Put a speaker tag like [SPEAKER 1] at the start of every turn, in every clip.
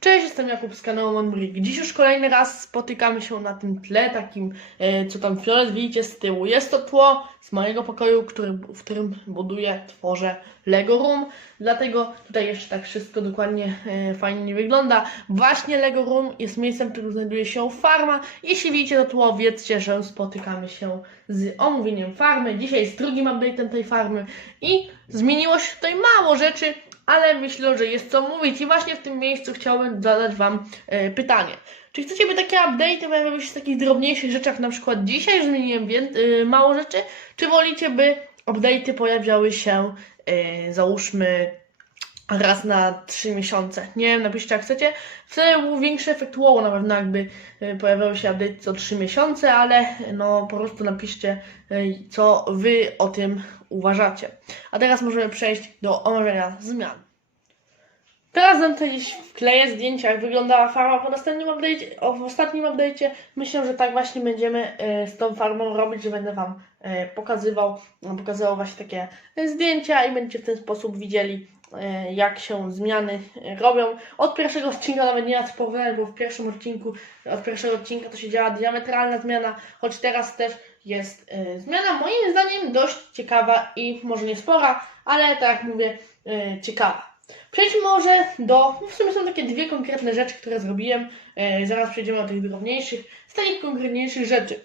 [SPEAKER 1] Cześć, jestem Jakub z kanału Monbrick. Dziś już kolejny raz spotykamy się na tym tle takim, e, co tam fiolet widzicie z tyłu. Jest to tło z mojego pokoju, który, w którym buduję, tworzę Lego Room. Dlatego tutaj jeszcze tak wszystko dokładnie e, fajnie nie wygląda. Właśnie Lego Room jest miejscem, w którym znajduje się farma. Jeśli widzicie to tło, wiedzcie, że spotykamy się z omówieniem farmy. Dzisiaj jest drugim update'em tej farmy i zmieniło się tutaj mało rzeczy, ale myślę, że jest co mówić i właśnie w tym miejscu chciałbym zadać Wam e, pytanie. Czy chcecie, by takie update'y pojawiały się w takich drobniejszych rzeczach, na przykład dzisiaj, że zmieniłem e, mało rzeczy, czy wolicie, by update'y pojawiały się, e, załóżmy, raz na trzy miesiące. Nie wiem, napiszcie jak chcecie. Wtedy był większy efekt wow na pewno, jakby e, pojawiały się update co trzy miesiące, ale no po prostu napiszcie, e, co Wy o tym uważacie. A teraz możemy przejść do omawiania zmian. Teraz nam gdzieś wkleję zdjęcia, jak wyglądała farma po następnym w ostatnim update'cie. Myślę, że tak właśnie będziemy e, z tą farmą robić, że będę Wam pokazywał, pokazywał właśnie takie zdjęcia i będziecie w ten sposób widzieli, jak się zmiany e, robią. Od pierwszego odcinka nawet nie porównałem, bo w pierwszym odcinku, od pierwszego odcinka to się działa diametralna zmiana, choć teraz też jest e, zmiana moim zdaniem dość ciekawa i może nie spora, ale tak jak mówię, e, ciekawa. Przejdźmy może do. no W sumie są takie dwie konkretne rzeczy, które zrobiłem. E, zaraz przejdziemy do tych drobniejszych. Z takich konkretniejszych rzeczy.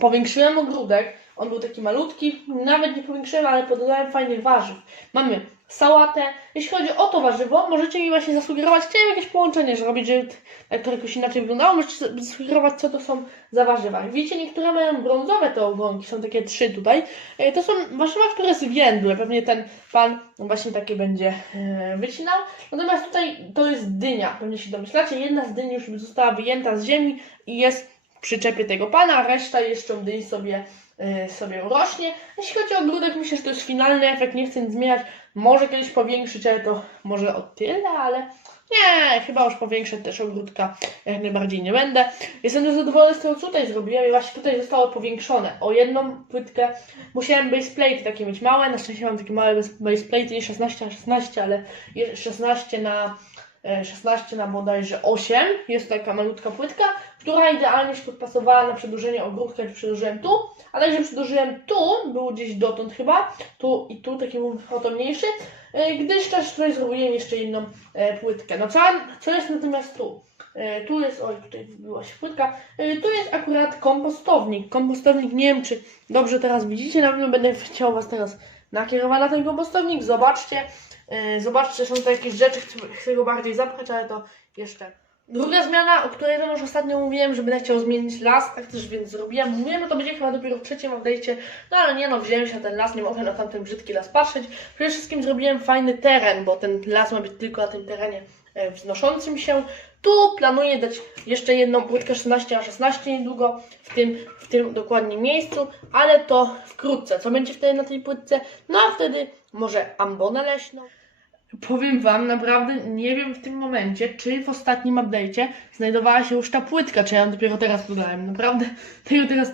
[SPEAKER 1] Powiększyłem ogródek. On był taki malutki. Nawet nie powiększyłem, ale pododałem fajnych warzyw. Mamy sałatę. Jeśli chodzi o to warzywo, możecie mi właśnie zasugerować, chciałem jakieś połączenie zrobić, żeby tak to jakoś inaczej wyglądało. Możecie zasugerować, co to są za warzywa. Widzicie, niektóre mają brązowe te ogonki, są takie trzy tutaj. E, To są warzywa, które zwiędły. Pewnie ten pan właśnie takie będzie e, wycinał. Natomiast tutaj to jest dynia. Pewnie się domyślacie. Jedna z dyni już została wyjęta z ziemi i jest w przyczepie tego pana, a reszta jeszcze dyń sobie, e, sobie rośnie. Jeśli chodzi o ogródek, myślę, że to jest finalny efekt. Nie chcę nic zmieniać. Może kiedyś powiększyć, ale to może o tyle, ale nie, chyba już powiększę też ogródka, jak najbardziej nie będę. Jestem też zadowolony z tego, co tutaj zrobiłem i właśnie tutaj zostało powiększone o jedną płytkę. Musiałem baseplate takie mieć małe, na szczęście mam takie małe base- baseplate, nie 16 na 16, ale je- 16 na e, 16 na bodajże 8. Jest taka malutka płytka, która idealnie się podpasowała na przedłużenie ogródka, jak przedłużyłem tu, a także przedłużyłem tu, był gdzieś dotąd chyba, tu i tu, taki oto mniejszy, e, gdyż też tutaj zrobiłem jeszcze jedną e, płytkę. No co, co jest natomiast tu? E, Tu jest, oj, tutaj wybiła się płytka. Tu jest akurat kompostownik. Kompostownik, nie wiem czy dobrze teraz widzicie, na pewno będę chciał Was teraz nakierować na ten kompostownik. Zobaczcie, zobaczcie, są to jakieś rzeczy, chcę go bardziej zapchać, ale to jeszcze. Druga zmiana, o której to już ostatnio mówiłem, że będę chciał zmienić las, tak też więc zrobiłem. Mówiłem, że to będzie chyba dopiero w trzecim update'cie, no ale nie no, wziąłem się na ten las, nie mogę na tamten brzydki las patrzeć. Przede wszystkim zrobiłem fajny teren, bo ten las ma być tylko na tym terenie e, wznoszącym się. Tu planuję dać jeszcze jedną płytkę 16 na 16 niedługo, w tym, w tym dokładnie miejscu, ale to wkrótce. Co będzie wtedy na tej płytce? No a wtedy może ambonę leśną. Powiem Wam, naprawdę nie wiem w tym momencie, czy w ostatnim update'cie znajdowała się już ta płytka, czy ja ją dopiero teraz dodałem. Naprawdę tego teraz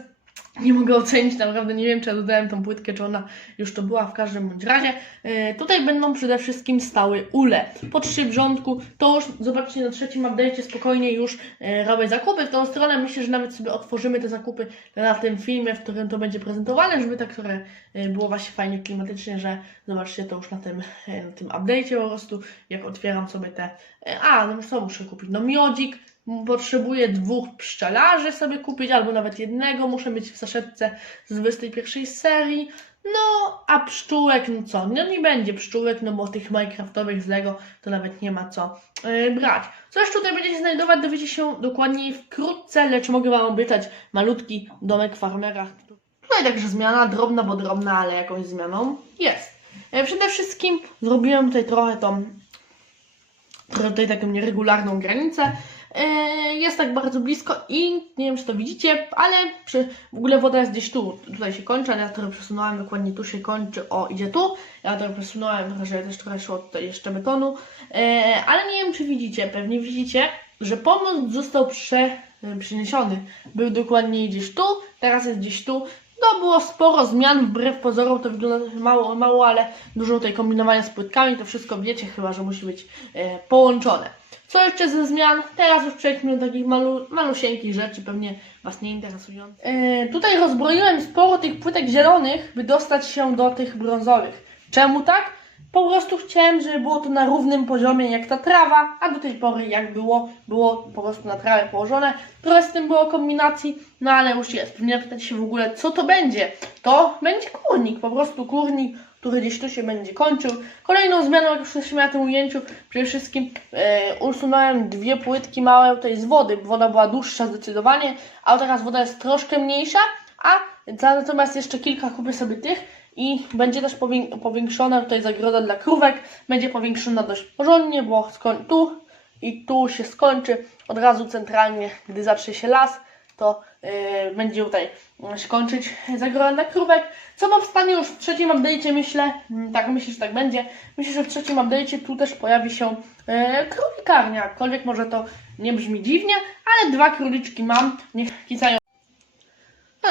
[SPEAKER 1] nie mogę ocenić, naprawdę nie wiem, czy ja dodałem tą płytkę, czy ona już to była w każdym bądź razie. E, tutaj będą przede wszystkim stały ule. Po trzy w rządku, to już zobaczcie na trzecim update'cie spokojnie już e, robię zakupy w tą stronę. Myślę, że nawet sobie otworzymy te zakupy na tym filmie, w którym to będzie prezentowane, żeby tak, które e, było właśnie fajnie klimatycznie, że zobaczcie to już na tym, na tym update'cie po prostu, jak otwieram sobie te... e, A, no co muszę kupić? No miodzik, Potrzebuję dwóch pszczelarzy sobie kupić, albo nawet jednego. Muszę mieć w saszetce z 21 serii. No, a pszczółek, no co? No nie będzie pszczółek, no bo tych Minecraftowych z Lego to nawet nie ma co yy, brać. Coś tutaj będzie się znajdować, dowiecie się dokładniej wkrótce, lecz mogę Wam obiecać malutki domek farmera. Tutaj także zmiana, drobna, bo drobna, ale jakąś zmianą jest. E, Przede wszystkim zrobiłem tutaj trochę tą trochę tutaj taką nieregularną granicę. E, Jest tak bardzo blisko i nie wiem, czy to widzicie, ale przy, w ogóle woda jest gdzieś tu. Tutaj się kończy, ale ja trochę przesunąłem, dokładnie tu się kończy. O, idzie tu. Ja trochę przesunąłem, trochę, żeby też trochę szło tutaj jeszcze betonu. E, Ale nie wiem, czy widzicie, pewnie widzicie, że pomost został prze, przeniesiony. Był dokładnie gdzieś tu, teraz jest gdzieś tu. No było sporo zmian, wbrew pozorom to wygląda mało, mało, ale dużo tutaj kombinowania z płytkami, to wszystko wiecie, chyba że musi być połączone. Co jeszcze ze zmian? Teraz już przejdźmy do takich malu, malusieńkich rzeczy, pewnie Was nie interesują. E, tutaj rozbroiłem sporo tych płytek zielonych, by dostać się do tych brązowych. Czemu tak? Po prostu chciałem, żeby było to na równym poziomie jak ta trawa, a do tej pory jak było, było po prostu na trawę położone. Trochę z tym było kombinacji, no ale już jest. Pewnie pytacie się w ogóle, co to będzie? To będzie kurnik, po prostu kurnik, który gdzieś tu się będzie kończył. Kolejną zmianą, jak już jesteśmy na tym ujęciu, przede wszystkim e, usunąłem dwie płytki małe tutaj z wody. Woda była dłuższa zdecydowanie, a teraz woda jest troszkę mniejsza, a natomiast jeszcze kilka kupię sobie tych i będzie też powię- powiększona tutaj zagroda dla krówek. Będzie powiększona dość porządnie, bo tu i tu się skończy od razu centralnie, gdy zacznie się las, to będzie tutaj się kończyć zagroda dla krówek. Co powstanie już w trzecim update'cie, myślę, mm, tak myślę, że tak będzie. Myślę, że w trzecim update'cie tu też pojawi się yy, królikarnia, jakkolwiek może to nie brzmi dziwnie, ale dwa króliczki mam, niech kicają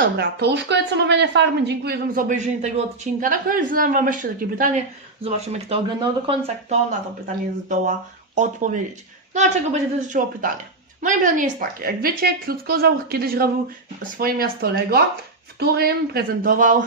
[SPEAKER 1] no dobra, to już koniec omawiania farmy. Dziękuję Wam za obejrzenie tego odcinka. Na koniec zadam Wam jeszcze takie pytanie. Zobaczymy, kto oglądał do końca, kto na to pytanie zdoła odpowiedzieć. No a czego będzie dotyczyło pytanie? Moje pytanie jest takie. Jak wiecie, Kluckozaur kiedyś robił swoje miasto Lego, w którym prezentował,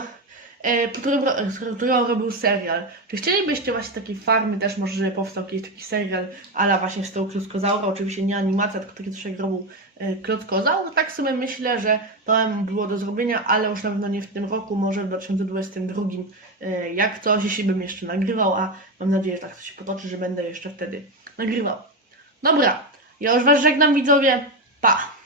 [SPEAKER 1] e, w którym, z którego robił serial. Czy chcielibyście właśnie takiej farmy też, może żeby powstał kiedyś taki serial, ale właśnie z tego Kluckozaura, oczywiście nie animacja, tylko taki coś robił e, Klockozaur. Tak sobie myślę, że to było do zrobienia, ale już na pewno nie w tym roku, może w 2022, e, jak coś, jeśli bym jeszcze nagrywał, a mam nadzieję, że tak to się potoczy, że będę jeszcze wtedy nagrywał. Dobra, ja już Was żegnam widzowie, pa!